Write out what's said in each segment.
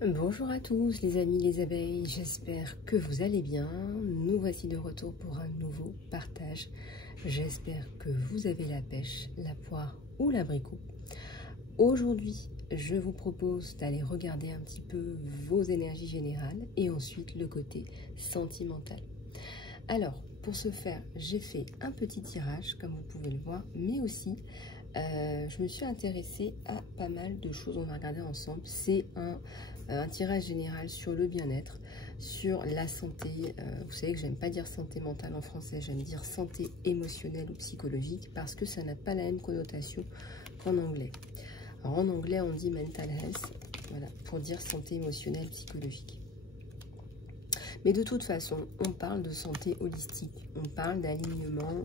Bonjour à tous les amis les abeilles, j'espère que vous allez bien. Nous voici de retour pour un nouveau partage. J'espère que vous avez la pêche, la poire ou l'abricot. Aujourd'hui, je vous propose d'aller regarder un petit peu vos énergies générales et ensuite le côté sentimental. Alors, pour ce faire, j'ai fait un petit tirage, comme vous pouvez le voir, mais aussi je me suis intéressée à pas mal de choses. On va regarder ensemble. C'est un tirage général sur le bien-être, sur la santé. Vous savez que j'aime pas dire santé mentale en français, j'aime dire santé émotionnelle ou psychologique parce que ça n'a pas la même connotation qu'en anglais. Alors en anglais, on dit mental health, voilà, pour dire santé émotionnelle, psychologique. Mais de toute façon, on parle de santé holistique, on parle d'alignement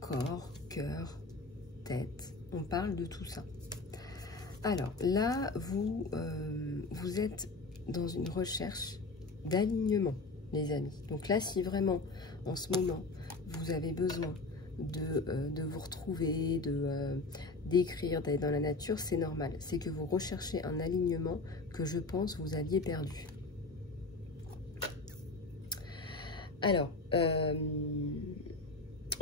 corps, cœur, tête, on parle de tout ça. Alors là, vous êtes dans une recherche d'alignement, les amis. Donc là, si vraiment, en ce moment, vous avez besoin de vous retrouver, d'écrire, d'aller dans la nature, c'est normal. C'est que vous recherchez un alignement que je pense vous aviez perdu. Alors,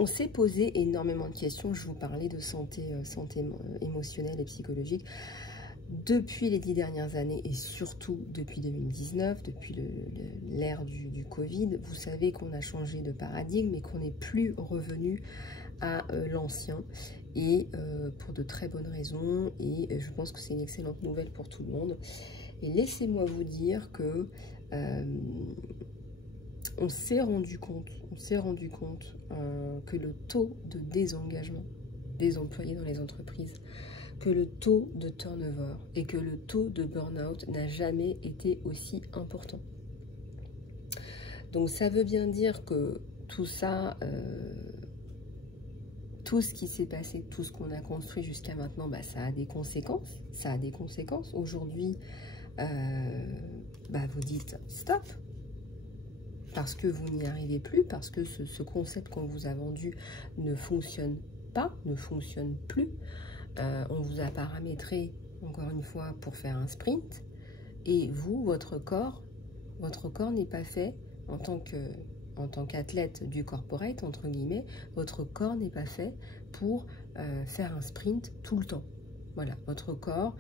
on s'est posé énormément de questions. Je vous parlais de santé émotionnelle et psychologique depuis les 10 dernières années et surtout depuis 2019, depuis l'ère du Covid. Vous savez qu'on a changé de paradigme et qu'on n'est plus revenu à l'ancien et pour de très bonnes raisons, et je pense que c'est une excellente nouvelle pour tout le monde. Et laissez-moi vous dire que on s'est rendu compte que le taux de désengagement des employés dans les entreprises, que le taux de turnover et que le taux de burn-out n'a jamais été aussi important. Donc ça veut bien dire que tout ça, tout ce qui s'est passé, tout ce qu'on a construit jusqu'à maintenant, bah, ça a des conséquences. Ça a des conséquences. Aujourd'hui, vous dites stop. Parce que vous n'y arrivez plus, parce que ce concept qu'on vous a vendu ne fonctionne pas, ne fonctionne plus. On vous a paramétré, encore une fois, pour faire un sprint. Et vous, votre corps n'est pas fait en tant qu'athlète du corporate, entre guillemets, votre corps n'est pas fait pour faire un sprint tout le temps. Voilà, votre corps,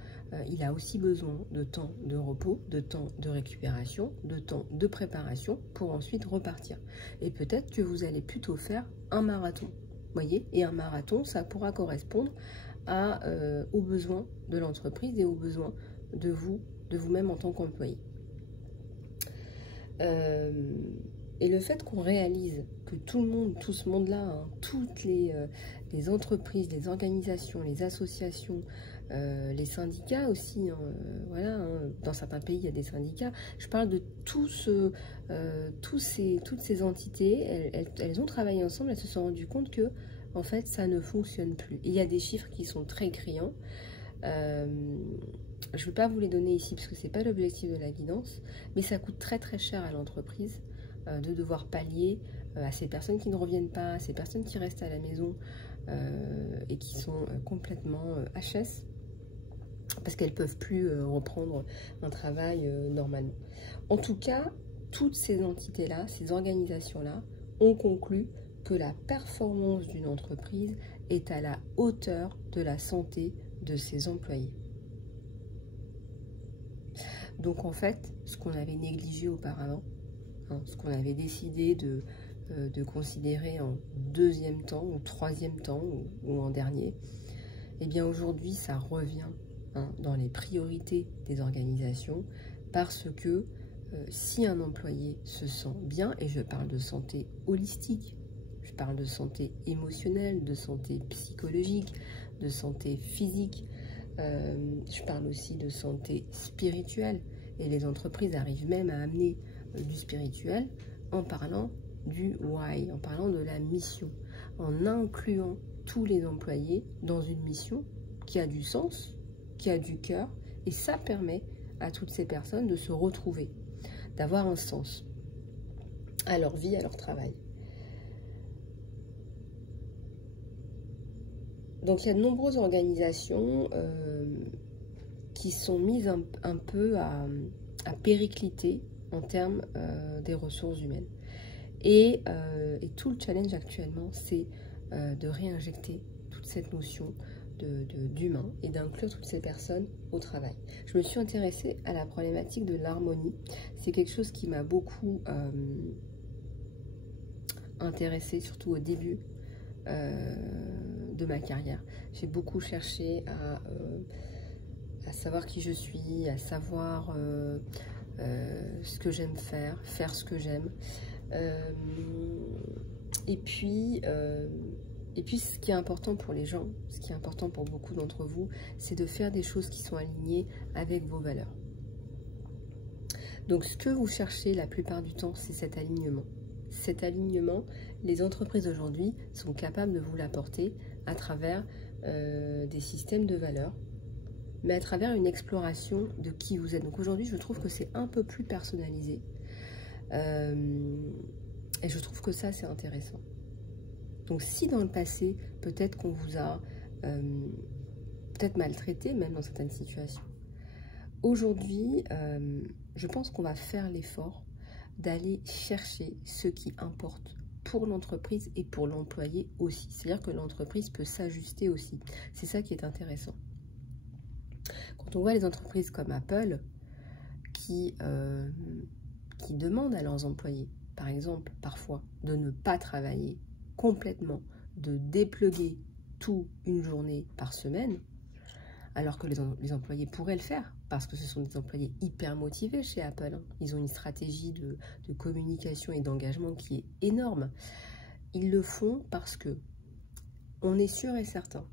il a aussi besoin de temps de repos, de temps de récupération, de temps de préparation pour ensuite repartir. Et peut-être que vous allez plutôt faire un marathon, voyez. Et un marathon, ça pourra correspondre aux besoins de l'entreprise et aux besoins de vous-même en tant qu'employé. Et le fait qu'on réalise que tout le monde, tout ce monde-là, hein, toutes les entreprises, les organisations, les associations, les syndicats aussi, hein, voilà, hein, dans certains pays il y a des syndicats, je parle de toutes ces entités, elles ont travaillé ensemble, elles se sont rendues compte que en fait ça ne fonctionne plus. Et il y a des chiffres qui sont très criants. Je ne vais pas vous les donner ici parce que ce n'est pas l'objectif de la guidance, mais ça coûte très très cher à l'entreprise de devoir pallier à ces personnes qui ne reviennent pas, à ces personnes qui restent à la maison et qui sont complètement HS parce qu'elles ne peuvent plus reprendre un travail normalement. En tout cas, toutes ces entités-là, ces organisations-là ont conclu que la performance d'une entreprise est à la hauteur de la santé de ses employés. Donc en fait, ce qu'on avait négligé auparavant, hein, ce qu'on avait décidé de considérer en deuxième temps ou troisième temps ou en dernier, eh bien aujourd'hui ça revient hein, dans les priorités des organisations parce que si un employé se sent bien, et je parle de santé holistique, je parle de santé émotionnelle, de santé psychologique, de santé physique, je parle aussi de santé spirituelle, et les entreprises arrivent même à amener du spirituel en parlant du why, en parlant de la mission, en incluant tous les employés dans une mission qui a du sens, qui a du cœur, et ça permet à toutes ces personnes de se retrouver, d'avoir un sens à leur vie, à leur travail. Donc il y a de nombreuses organisations qui sont mises un peu à péricliter en termes des ressources humaines. Et tout le challenge actuellement, c'est de réinjecter toute cette notion d'humain et d'inclure toutes ces personnes au travail. Je me suis intéressée à la problématique de l'harmonie. C'est quelque chose qui m'a beaucoup intéressée, surtout au début de ma carrière. J'ai beaucoup cherché à savoir qui je suis, à savoir ce que j'aime faire ce que j'aime. Et puis, ce qui est important pour les gens, ce qui est important pour beaucoup d'entre vous, c'est de faire des choses qui sont alignées avec vos valeurs. Donc, ce que vous cherchez la plupart du temps, c'est cet alignement. Cet alignement, les entreprises aujourd'hui sont capables de vous l'apporter à travers des systèmes de valeurs, mais à travers une exploration de qui vous êtes. Donc aujourd'hui, je trouve que c'est un peu plus personnalisé. Et je trouve que ça, c'est intéressant. Donc si dans le passé, peut-être qu'on vous a peut-être maltraité, même dans certaines situations, aujourd'hui, je pense qu'on va faire l'effort d'aller chercher ce qui importe pour l'entreprise et pour l'employé aussi. C'est-à-dire que l'entreprise peut s'ajuster aussi. C'est ça qui est intéressant. Quand on voit les entreprises comme Apple qui demandent à leurs employés, par exemple, parfois, de ne pas travailler complètement, de dépluguer tout une journée par semaine, alors que les employés pourraient le faire, parce que ce sont des employés hyper motivés chez Apple. Hein. Ils ont une stratégie de communication et d'engagement qui est énorme. Ils le font parce que on est sûr et certain,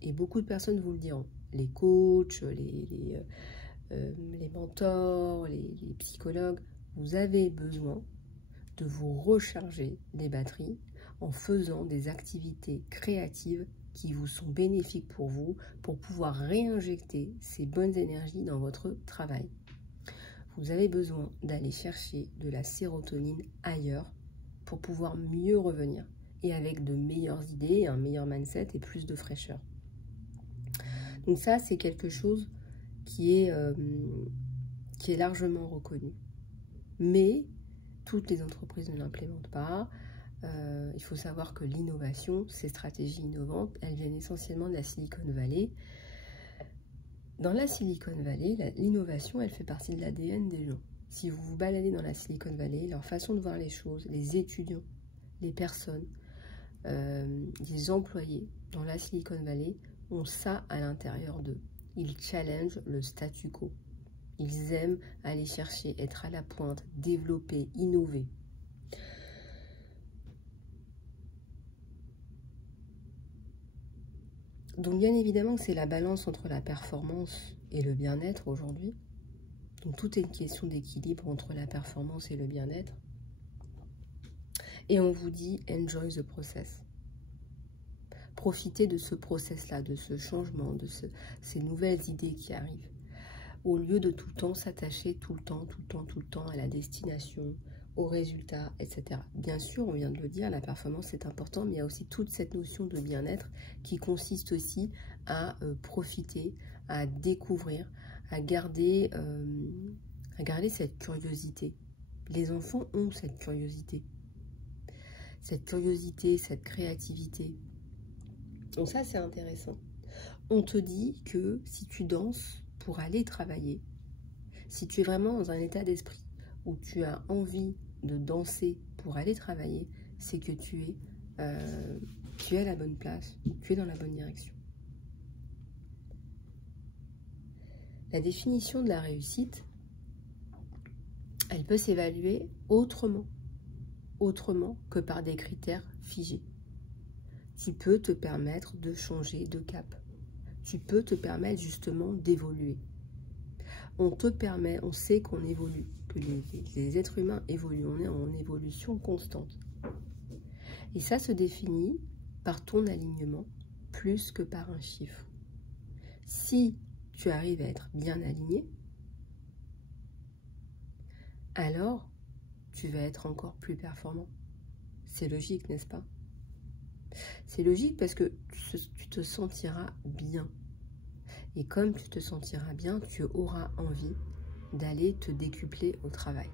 et beaucoup de personnes vous le diront, les coachs, les mentors, les psychologues, vous avez besoin de vous recharger les batteries en faisant des activités créatives qui vous sont bénéfiques pour vous, pour pouvoir réinjecter ces bonnes énergies dans votre travail. Vous avez besoin d'aller chercher de la sérotonine ailleurs pour pouvoir mieux revenir et avec de meilleures idées, un meilleur mindset et plus de fraîcheur. Donc ça, c'est quelque chose qui est largement reconnu. Mais toutes les entreprises ne l'implémentent pas. Il faut savoir que l'innovation, ces stratégies innovantes, elles viennent essentiellement de la Silicon Valley. Dans la Silicon Valley, l'innovation, elle fait partie de l'ADN des gens. Si vous vous baladez dans la Silicon Valley, leur façon de voir les choses, les étudiants, les personnes, les employés dans la Silicon Valley ont ça à l'intérieur d'eux. Ils challengent le statu quo. Ils aiment aller chercher, être à la pointe, développer, innover. Donc bien évidemment que c'est la balance entre la performance et le bien-être aujourd'hui. Donc tout est une question d'équilibre entre la performance et le bien-être. Et on vous dit enjoy the process. Profitez de ce process-là, de ce changement, de ces nouvelles idées qui arrivent. Au lieu de tout le temps s'attacher tout le temps à la destination, aux résultats, etc. Bien sûr, on vient de le dire, la performance c'est important, mais il y a aussi toute cette notion de bien-être qui consiste aussi à profiter, à découvrir, à garder cette curiosité. Les enfants ont cette curiosité, cette créativité. Donc ça, c'est intéressant. On te dit que si tu danses pour aller travailler, si tu es vraiment dans un état d'esprit où tu as envie de danser pour aller travailler, c'est que tu es à la bonne place, tu es dans la bonne direction. La définition de la réussite, elle peut s'évaluer autrement que par des critères figés, qui peut te permettre de changer de cap. Tu peux te permettre justement d'évoluer. On sait qu'on évolue, que les êtres humains évoluent, on est en évolution constante. Et ça se définit par ton alignement plus que par un chiffre. Si tu arrives à être bien aligné, alors tu vas être encore plus performant. C'est logique, n'est-ce pas? C'est logique parce que tu te sentiras bien. Et comme tu te sentiras bien, tu auras envie d'aller te décupler au travail.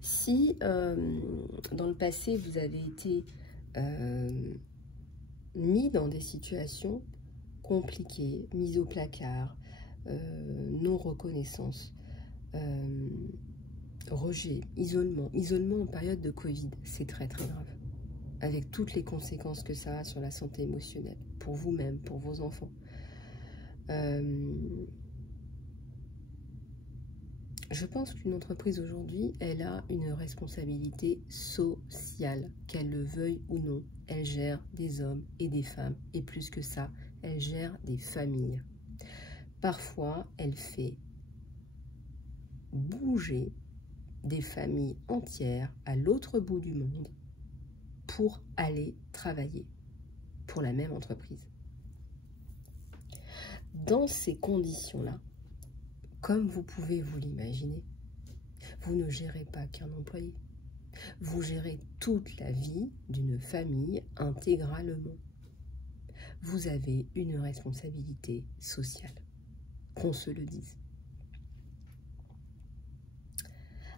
Si dans le passé, vous avez été mis dans des situations compliquées, mis au placard, non-reconnaissance, rejet, isolement en période de Covid, c'est très très grave, avec toutes les conséquences que ça a sur la santé émotionnelle, pour vous-même, pour vos enfants. Je pense qu'une entreprise aujourd'hui, elle a une responsabilité sociale, qu'elle le veuille ou non. Elle gère des hommes et des femmes, et plus que ça, elle gère des familles. Parfois, elle fait bouger des familles entières à l'autre bout du monde pour aller travailler pour la même entreprise. Dans ces conditions-là, comme vous pouvez vous l'imaginer, vous ne gérez pas qu'un employé. Vous gérez toute la vie d'une famille intégralement. Vous avez une responsabilité sociale, qu'on se le dise.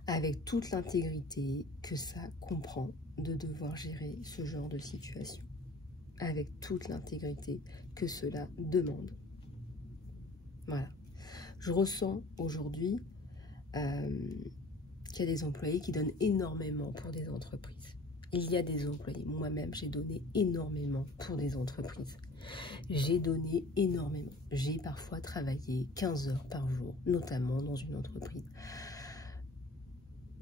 Avec toute l'intégrité que ça comprend de devoir gérer ce genre de situation. Avec toute l'intégrité que cela demande. Voilà. Je ressens aujourd'hui qu'il y a des employés qui donnent énormément pour des entreprises. Il y a des employés, moi-même j'ai donné énormément pour des entreprises. J'ai donné énormément. J'ai parfois travaillé 15 heures par jour, notamment dans une entreprise.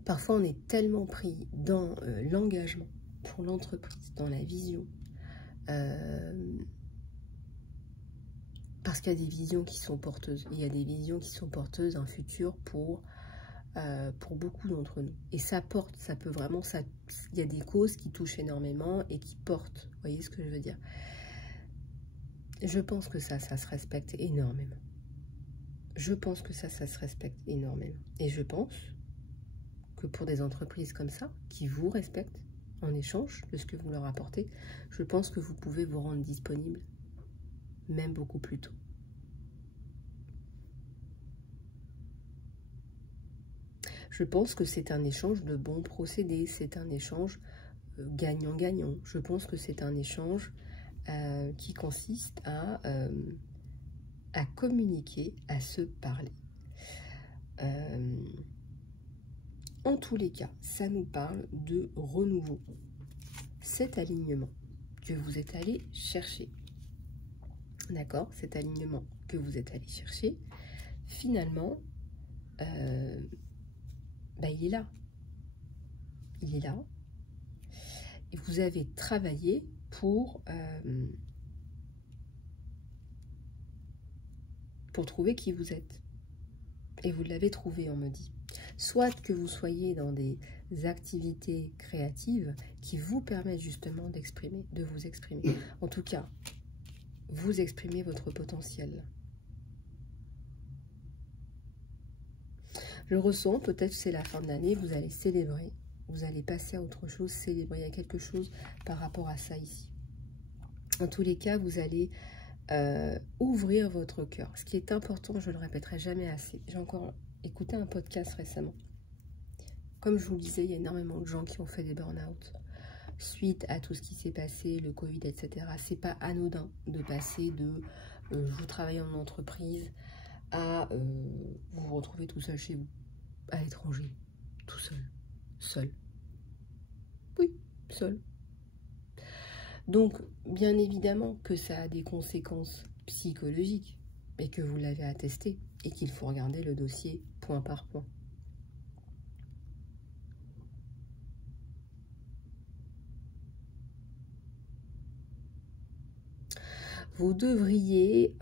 Parfois on est tellement pris dans l'engagement pour l'entreprise, dans la vision, parce qu'il y a des visions qui sont porteuses. Il y a des visions qui sont porteuses d'un futur pour beaucoup d'entre nous. Et ça porte, ça peut vraiment... il y a des causes qui touchent énormément et qui portent. Vous voyez ce que je veux dire? Je pense que ça se respecte énormément. Je pense que ça se respecte énormément. Et je pense que pour des entreprises comme ça, qui vous respectent en échange de ce que vous leur apportez, je pense que vous pouvez vous rendre disponible même beaucoup plus tôt. Je pense que c'est un échange de bons procédés, c'est un échange gagnant-gagnant. Je pense que c'est un échange qui consiste à communiquer, à se parler. En tous les cas, ça nous parle de renouveau. Cet alignement que vous êtes allé chercher, d'accord, cet alignement que vous êtes allé chercher, finalement, il est là. Il est là. Et vous avez travaillé pour trouver qui vous êtes. Et vous l'avez trouvé, on me dit. Soit que vous soyez dans des activités créatives qui vous permettent justement d'exprimer, de vous exprimer. En tout cas, vous exprimez votre potentiel. Je ressens, peut-être c'est la fin de l'année, vous allez célébrer, vous allez passer à autre chose, célébrer. Il y a quelque chose par rapport à ça ici. En tous les cas, vous allez ouvrir votre cœur. Ce qui est important, je ne le répéterai jamais assez. J'ai encore écouté un podcast récemment. Comme je vous le disais, il y a énormément de gens qui ont fait des burn-out suite à tout ce qui s'est passé, le Covid, etc. C'est pas anodin de passer de vous travaillez en entreprise à vous vous retrouvez tout seul chez vous, à l'étranger, tout seul, seul. Oui, seul. Donc, bien évidemment que ça a des conséquences psychologiques, et que vous l'avez attesté, et qu'il faut regarder le dossier point par point. Vous devriez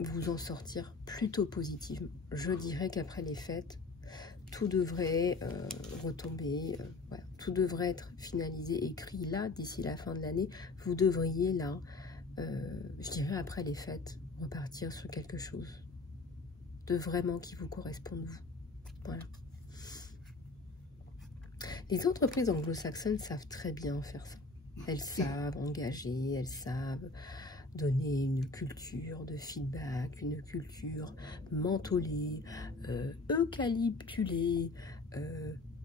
vous en sortir plutôt positivement. Je dirais qu'après les fêtes, tout devrait retomber, voilà. Tout devrait être finalisé, écrit là, d'ici la fin de l'année. Vous devriez là, je dirais après les fêtes, repartir sur quelque chose de vraiment qui vous corresponde, vous. Voilà. Les entreprises anglo-saxonnes savent très bien faire ça. Elles savent engager, elles savent donner une culture de feedback, une culture mentholée, eucalyptulée.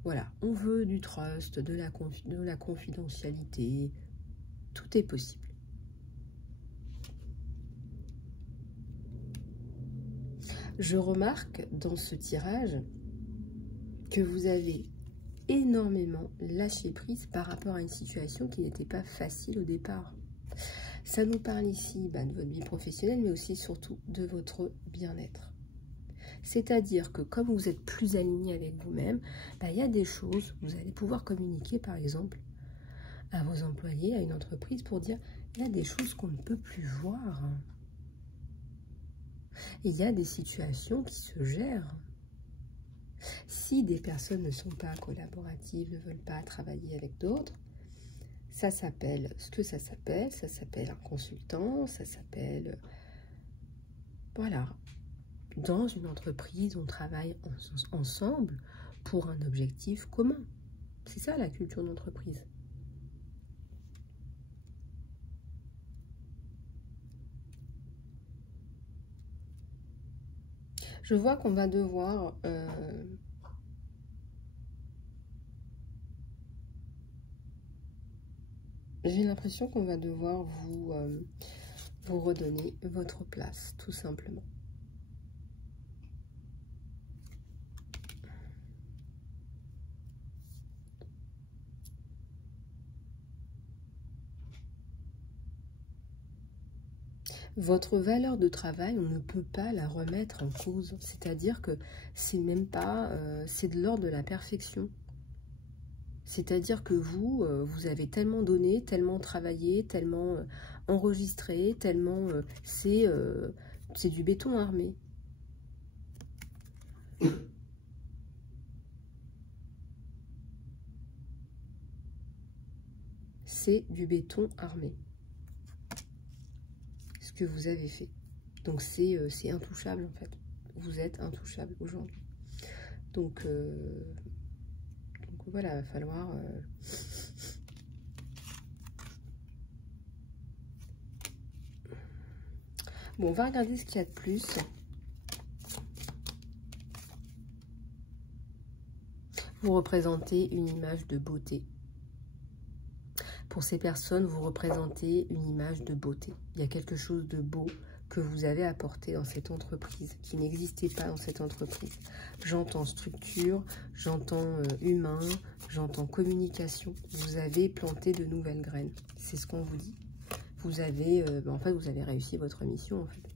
Voilà, on veut du trust, de la confidentialité. Tout est possible. Je remarque dans ce tirage que vous avez énormément lâché prise par rapport à une situation qui n'était pas facile au départ. Ça nous parle ici de votre vie professionnelle, mais aussi surtout de votre bien-être. C'est-à-dire que comme vous êtes plus aligné avec vous-même, il y a des choses, vous allez pouvoir communiquer par exemple à vos employés, à une entreprise pour dire il y a des choses qu'on ne peut plus voir. Il y a des situations qui se gèrent. Si des personnes ne sont pas collaboratives, ne veulent pas travailler avec d'autres, ça s'appelle ce que ça s'appelle un consultant, ça s'appelle, voilà, dans une entreprise, on travaille ensemble pour un objectif commun. C'est ça la culture d'entreprise. Je vois qu'on va devoir j'ai l'impression qu'on va devoir vous redonner votre place, tout simplement. Votre valeur de travail, on ne peut pas la remettre en cause. C'est-à-dire que c'est même pas, c'est de l'ordre de la perfection. C'est-à-dire que vous avez tellement donné, tellement travaillé, tellement enregistré, tellement c'est du béton armé. C'est du béton armé. Ce que vous avez fait. Donc c'est intouchable en fait. Vous êtes intouchable aujourd'hui. Donc voilà, il va falloir... Bon, on va regarder ce qu'il y a de plus. Vous représentez une image de beauté. Pour ces personnes, vous représentez une image de beauté. Il y a quelque chose de beau que vous avez apporté dans cette entreprise, qui n'existait pas dans cette entreprise. J'entends structure, j'entends humain, j'entends communication. Vous avez planté de nouvelles graines. C'est ce qu'on vous dit. Vous avez, en fait, vous avez réussi votre mission, en fait.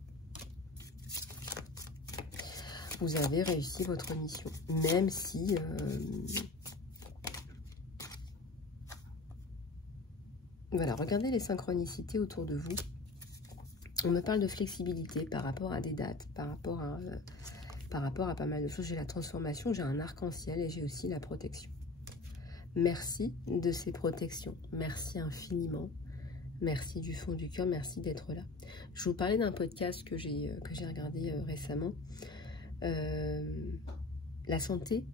Vous avez réussi votre mission. Même si... Voilà, regardez les synchronicités autour de vous. On me parle de flexibilité par rapport à des dates, par rapport à pas mal de choses. J'ai la transformation, j'ai un arc-en-ciel et j'ai aussi la protection. Merci de ces protections. Merci infiniment. Merci du fond du cœur. Merci d'être là. Je vous parlais d'un podcast que j'ai regardé récemment. La santé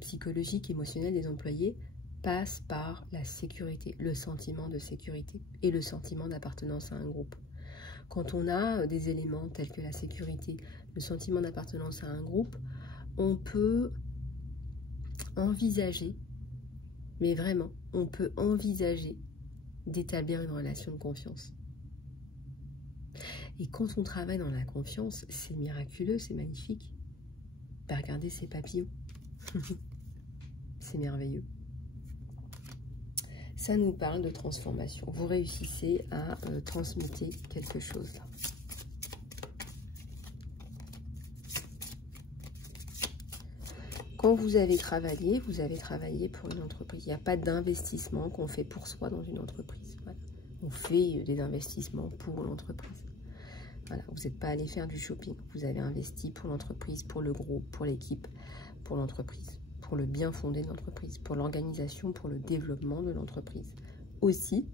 psychologique, émotionnelle des employés passe par la sécurité, le sentiment de sécurité et le sentiment d'appartenance à un groupe. Quand on a des éléments tels que la sécurité, le sentiment d'appartenance à un groupe, on peut envisager, mais vraiment, on peut envisager d'établir une relation de confiance. Et quand on travaille dans la confiance, c'est miraculeux, c'est magnifique. Ben, regardez ces papillons. C'est merveilleux. Ça nous parle de transformation. Vous réussissez à transmuter quelque chose là. Quand vous avez travaillé pour une entreprise. Il n'y a pas d'investissement qu'on fait pour soi dans une entreprise. Voilà. On fait des investissements pour l'entreprise. Voilà. Vous n'êtes pas allé faire du shopping. Vous avez investi pour l'entreprise, pour le groupe, pour l'équipe, pour l'entreprise. Pour le bien fondé de l'entreprise, pour l'organisation, pour le développement de l'entreprise. Aussi,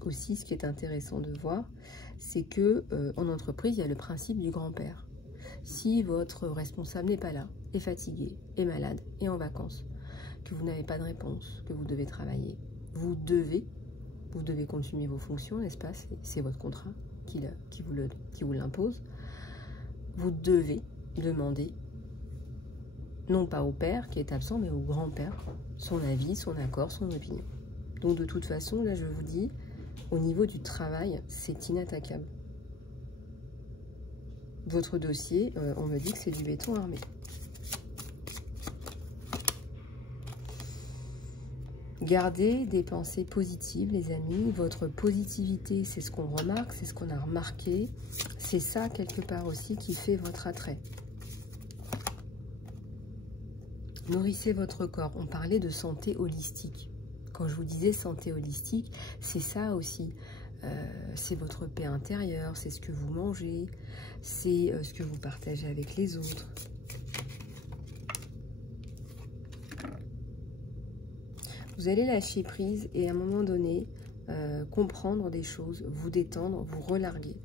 ce qui est intéressant de voir, c'est que en entreprise, il y a le principe du grand-père. Si votre responsable n'est pas là, est fatigué, est malade, est en vacances, que vous n'avez pas de réponse, que vous devez travailler, vous devez continuer vos fonctions, n'est-ce pas? C'est votre contrat qui vous l'impose. Vous devez demander, non pas au père qui est absent, mais au grand-père, son avis, son accord, son opinion. Donc de toute façon, là je vous dis, au niveau du travail, c'est inattaquable. Votre dossier, on me dit que c'est du béton armé. Gardez des pensées positives, les amis. Votre positivité, c'est ce qu'on remarque, c'est ce qu'on a remarqué. C'est ça, quelque part aussi, qui fait votre attrait. Nourrissez votre corps. On parlait de santé holistique. Quand je vous disais santé holistique, c'est ça aussi. C'est votre paix intérieure, c'est ce que vous mangez, c'est ce que vous partagez avec les autres. Vous allez lâcher prise et à un moment donné, comprendre des choses, vous détendre, vous relarguer.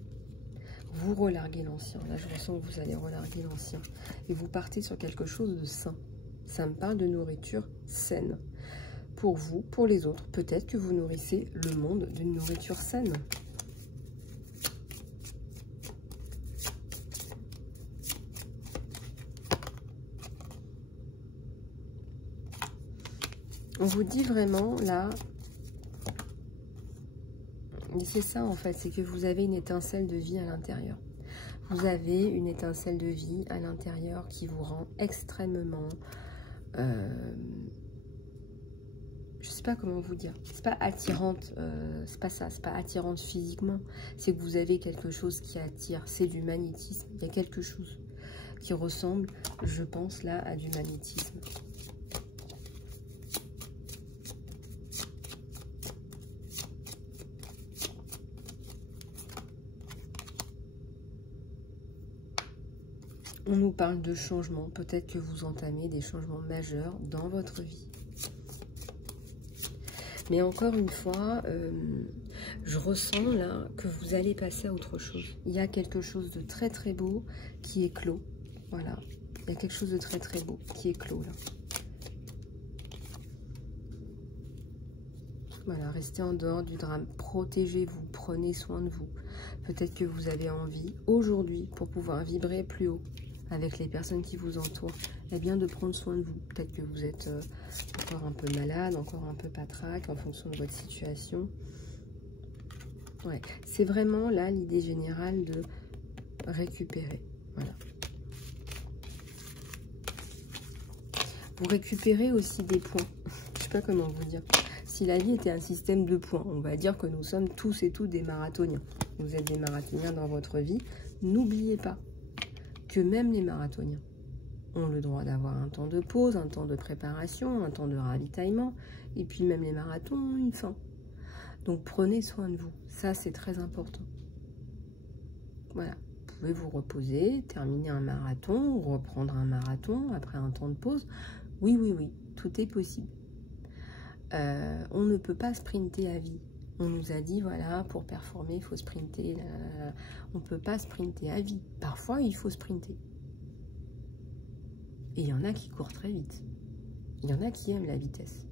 Vous relarguez l'ancien. Là, je ressens que vous allez relarguer l'ancien. Et vous partez sur quelque chose de sain. Ça me parle de nourriture saine. Pour vous, pour les autres, peut-être que vous nourrissez le monde d'une nourriture saine. On vous dit vraiment, là, c'est ça en fait, c'est que vous avez une étincelle de vie à l'intérieur. Vous avez une étincelle de vie à l'intérieur qui vous rend extrêmement... je sais pas comment vous dire. C'est pas attirante, c'est pas ça, c'est pas attirante physiquement. C'est que vous avez quelque chose qui attire, c'est du magnétisme. Il y a quelque chose qui ressemble, je pense là, à du magnétisme. On nous parle de changements. Peut-être que vous entamez des changements majeurs dans votre vie. Mais encore une fois, je ressens là que vous allez passer à autre chose. Il y a quelque chose de très très beau qui est clos. Voilà. Il y a quelque chose de très très beau qui est clos là. Voilà, restez en dehors du drame. Protégez-vous, prenez soin de vous. Peut-être que vous avez envie aujourd'hui, pour pouvoir vibrer plus haut avec les personnes qui vous entourent, eh bien de prendre soin de vous. Peut-être que vous êtes encore un peu malade, encore un peu patraque en fonction de votre situation. Ouais, c'est vraiment là l'idée générale de récupérer. Voilà. Vous récupérez aussi des points. Je ne sais pas comment vous dire. Si la vie était un système de points, on va dire que nous sommes tous et toutes des marathoniens. Vous êtes des marathoniens dans votre vie. N'oubliez pas que même les marathoniens ont le droit d'avoir un temps de pause, un temps de préparation, un temps de ravitaillement. Et puis même les marathons ont une fin. Donc prenez soin de vous. Ça, c'est très important. Voilà. Vous pouvez vous reposer, terminer un marathon, ou reprendre un marathon après un temps de pause. Oui, oui, oui. Tout est possible. On ne peut pas sprinter à vie. On nous a dit, voilà, pour performer, il faut sprinter. On ne peut pas sprinter à vie. Parfois, il faut sprinter. Et il y en a qui courent très vite. Il y en a qui aiment la vitesse.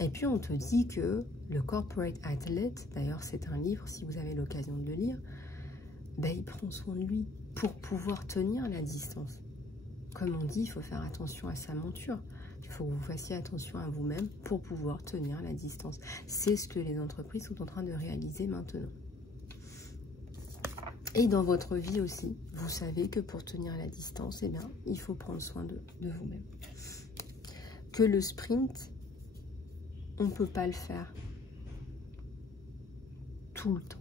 Et puis, on te dit que le Corporate Athlete, d'ailleurs, c'est un livre, si vous avez l'occasion de le lire, ben, il prend soin de lui pour pouvoir tenir la distance. Comme on dit, il faut faire attention à sa monture. Il faut que vous fassiez attention à vous-même pour pouvoir tenir la distance. C'est ce que les entreprises sont en train de réaliser maintenant. Et dans votre vie aussi, vous savez que pour tenir la distance, eh bien, il faut prendre soin de vous-même. Que le sprint, on ne peut pas le faire tout le temps.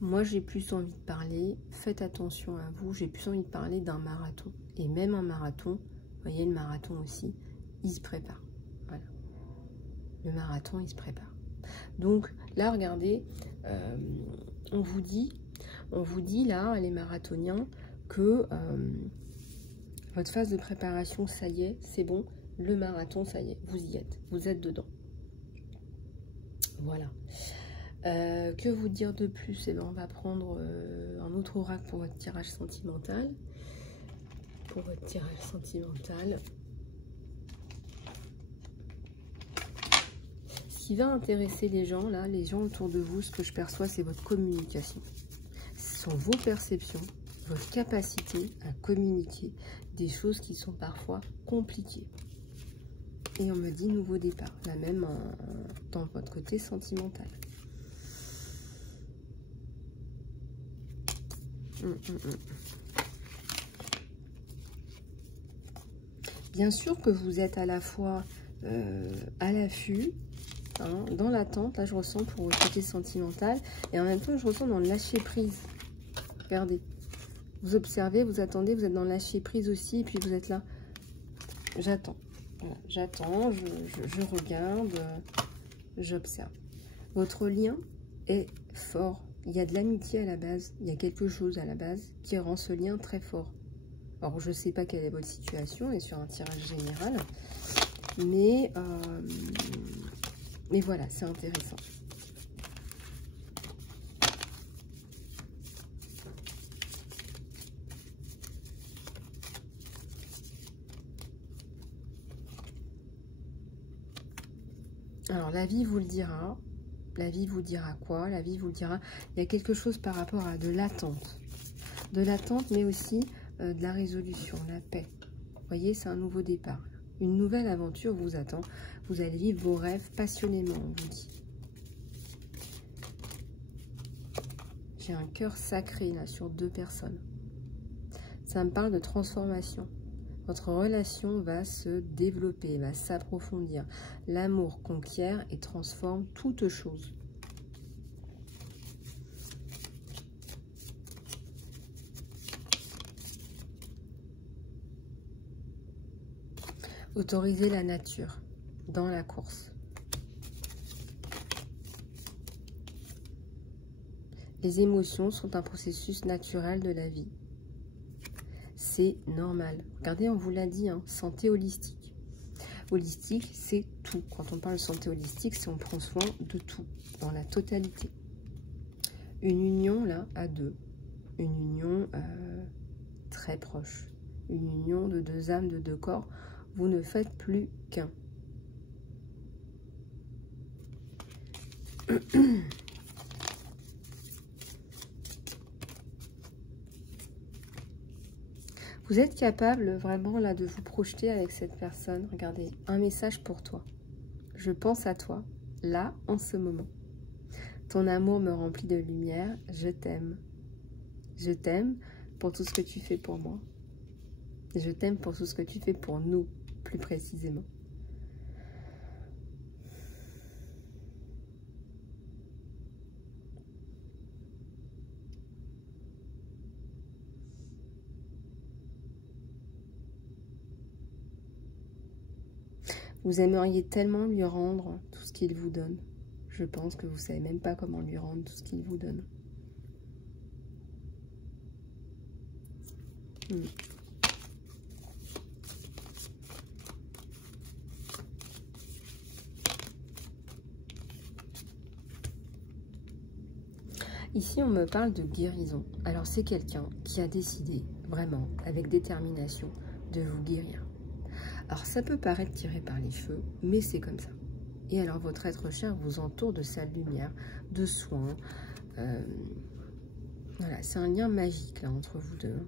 Moi, j'ai plus envie de parler, faites attention à vous, j'ai plus envie de parler d'un marathon. Et même un marathon, vous voyez, le marathon aussi, il se prépare. Voilà. Le marathon, il se prépare. Donc, là, regardez, on vous dit là, les marathoniens, que votre phase de préparation, ça y est, c'est bon. Le marathon, ça y est, vous y êtes. Vous êtes dedans. Voilà. Que vous dire de plus? Eh bien, on va prendre un autre oracle pour votre tirage sentimental. Pour votre tirage sentimental. Ce qui va intéresser les gens, là, les gens autour de vous, ce que je perçois, c'est votre communication. Ce sont vos perceptions, votre capacité à communiquer des choses qui sont parfois compliquées. Et on me dit nouveau départ, là même dans votre côté sentimental. Bien sûr que vous êtes à la fois à l'affût, hein, dans l'attente, là je ressens pour votre côté sentimental, et en même temps je ressens dans le lâcher prise. Regardez, vous observez, vous attendez, vous êtes dans le lâcher prise aussi, et puis vous êtes là, j'attends, voilà, j'attends, je regarde, j'observe. Votre lien est fort, il y a de l'amitié à la base, il y a quelque chose à la base qui rend ce lien très fort. Alors, je ne sais pas quelle est votre situation, et sur un tirage général, mais voilà, c'est intéressant. Alors, la vie vous le dira. La vie vous dira quoi? La vie vous le dira. Il y a quelque chose par rapport à de l'attente. De l'attente, mais aussi de la résolution, la paix. Vous voyez, c'est un nouveau départ. Une nouvelle aventure vous attend. Vous allez vivre vos rêves passionnément, on vous dit. J'ai un cœur sacré là sur 2 personnes. Ça me parle de transformation. Votre relation va se développer, va s'approfondir. L'amour conquiert et transforme toute chose. Autorisez la nature dans la course. Les émotions sont un processus naturel de la vie. C'est normal. Regardez, on vous l'a dit, hein, santé holistique. Holistique, c'est tout. Quand on parle de santé holistique, c'est on prend soin de tout, dans la totalité. Une union, là, à 2. Une union très proche. Une union de 2 âmes, de 2 corps. Vous ne faites plus qu'un. Vous êtes capable vraiment là de vous projeter avec cette personne. Regardez, un message pour toi. Je pense à toi, là, en ce moment. Ton amour me remplit de lumière. Je t'aime. Je t'aime pour tout ce que tu fais pour moi. Je t'aime pour tout ce que tu fais pour nous, plus précisément. Vous aimeriez tellement lui rendre tout ce qu'il vous donne. Je pense que vous ne savez même pas comment lui rendre tout ce qu'il vous donne. Ici, on me parle de guérison. Alors, c'est quelqu'un qui a décidé, vraiment, avec détermination, de vous guérir. Alors, ça peut paraître tiré par les cheveux, mais c'est comme ça. Et alors, votre être cher vous entoure de sa lumière, de soins. Voilà, c'est un lien magique, là, entre vous deux.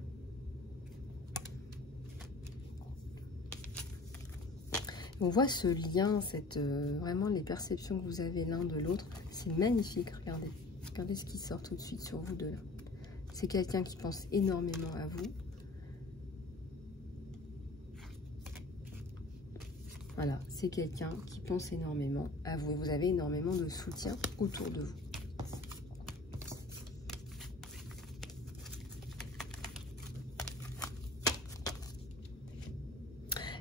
On voit ce lien, vraiment les perceptions que vous avez l'un de l'autre. C'est magnifique, regardez. Regardez ce qui sort tout de suite sur vous deux là. C'est quelqu'un qui pense énormément à vous. Voilà, c'est quelqu'un qui pense énormément à vous. Et vous avez énormément de soutien autour de vous.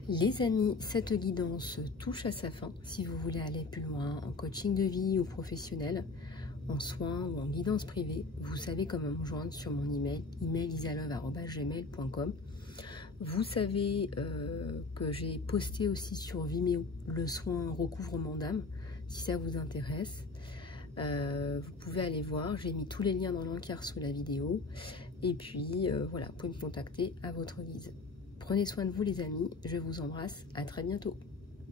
Les amis, cette guidance touche à sa fin. Si vous voulez aller plus loin en coaching de vie ou professionnel, en soins ou en guidance privée, vous savez comment me joindre sur mon email, isalove@gmail.com. Vous savez que j'ai posté aussi sur Vimeo le soin recouvrement d'âme, si ça vous intéresse. Vous pouvez aller voir, j'ai mis tous les liens dans l'encart sous la vidéo. Et puis voilà, vous pouvez me contacter à votre guise. Prenez soin de vous les amis, je vous embrasse, à très bientôt.